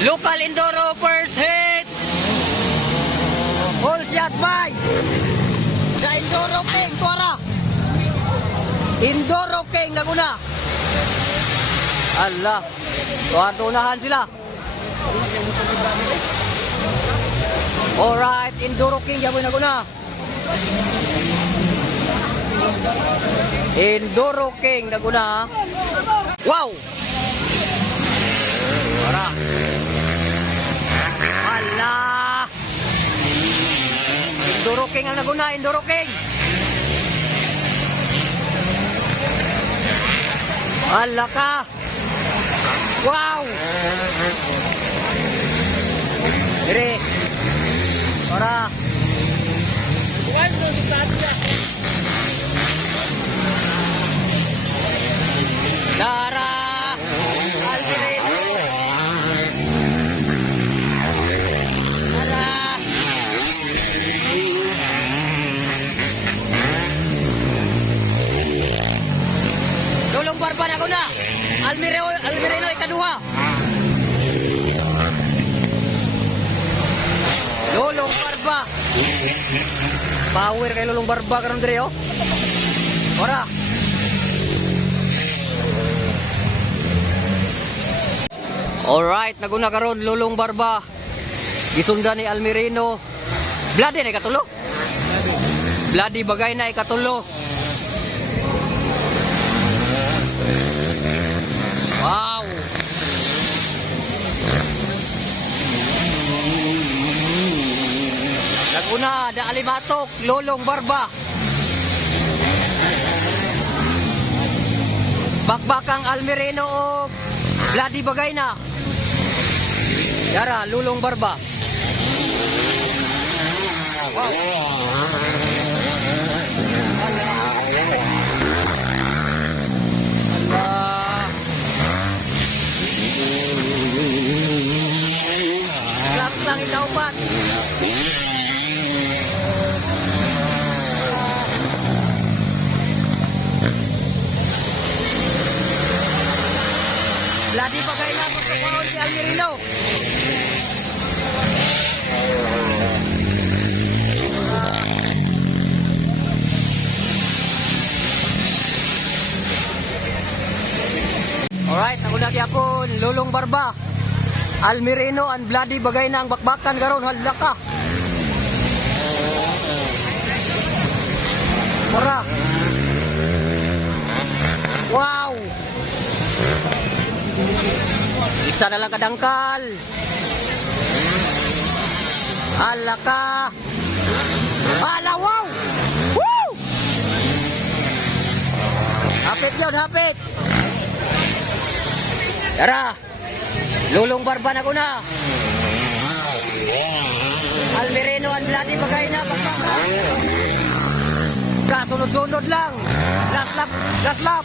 Local Enduro first hit. All shot by the Enduro King Tuara. Enduro King Laguna. Allah. Tuhan-tunahan sila. Alright, Enduro King Yaboy Laguna. Enduro King Laguna. Wow. Tuara. Allah. Enduro King ang Laguna, Enduro King. Allah ka. Wow. Dire. Ora. Dara. Alfredo. Lulong barba na ko na. Almireno ikaduha. Lulong barba. Power kay lulong barba karon dire oh. Ora. Alright, naguna karon lulong barba. Gisundan ni Almireno. Bloody na ikatulo. Bloody bagay na ikatulo. Wow. Naguna da Alimatok, lulong barba. Bakbakang Almireno o Bloody bagay na. Yara, lulong barba. Wow. Allah. Lang ikaw pa. Bloody bagay na pagkakaroon si Almireno. Alright, nauna gyapon lulong barba. Almireno and Bloody bagay na ang bakbakan karon hala ka. Ora. Wow. Isa na lang kadangkal. Hala ka. Hala, wow. Woo! Hapit yun, hapit. Tara. Lulong barba na ko na. Almireno and Bloody bagay na bakbakan. Sunod-sunod lang. Last lap, last lap.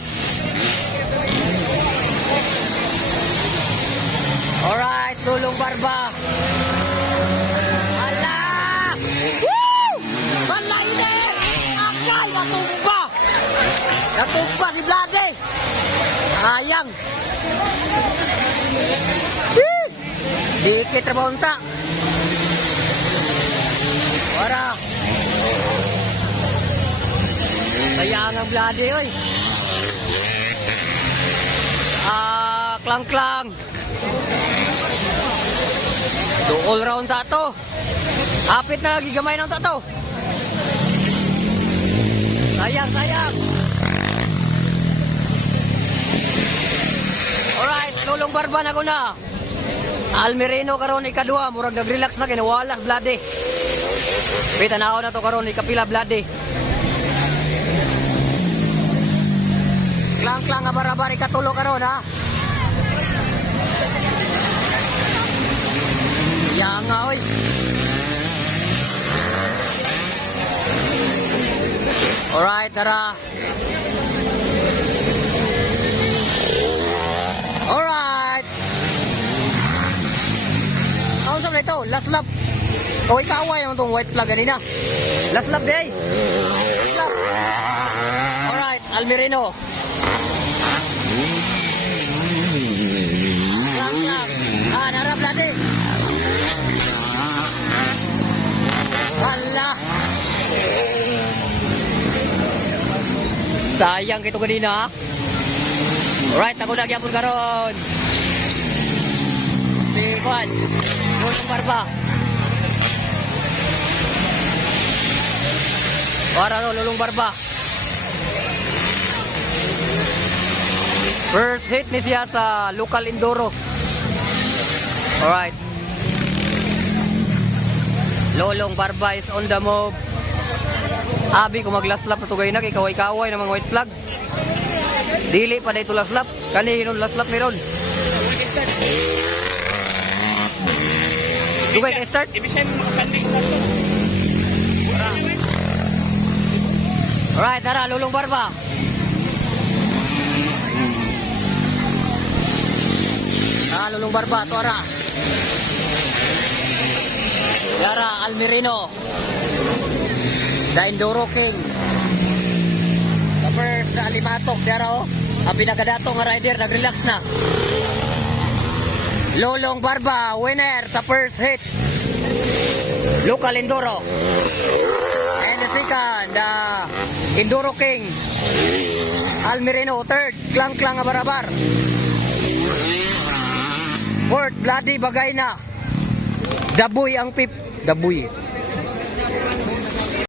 Alright, lulong barba. Ala! Woo! Balay na! Akay, natumba! Natumba si Bloody! Ayang! Dikit trabaunta. Wara. Sayang ang Bloody, oy. Klang-klang. Do all round tato. Apit na lagi gamay ng tato. Sayang, sayang. Alright, lulong barba na ko na. Almireno karon ikaduha, murag nag-relax na kinawalas Bloody. Kita na na to karon ikapila Bloody. Klang-klang nga barabar ikatulo karon ha. Yanga oy. Alright, tara. Alright. Kaon sa ito, last lap. O ikaway yung itong white flag kanina. Last lap day. Last lap. Alright, Almireno. Lang lang. Narap natin. Sayang kito ganina ha. Alright, ako nagyapon karon. Si Juan, Lulong Barba. Para no, Lulong Barba. First hit ni siya sa local enduro. Alright. Lulong Barba is on the move. Abi kung maglaslap na tugay na kay kaway-kaway ng mga white flag. Dili pa na ito laslap. Kani hinon laslap ni Ron. Tugay ka start? Ibisan mo makasanding na ito. Alright, tara, Lulong Barba. Lulong Barba, tora. Yara, Almirino. The Enduro King. The first na Alimatok, Yara oh. Ang pinagadato nga rider, nag-relax na. Lulong Barba, winner sa first hit. Local Enduro. And the second, the Enduro King. Almirino, third, Klang Abarabar. Fourth, Bloody Bagay na. Daboy ang pip. Daboy.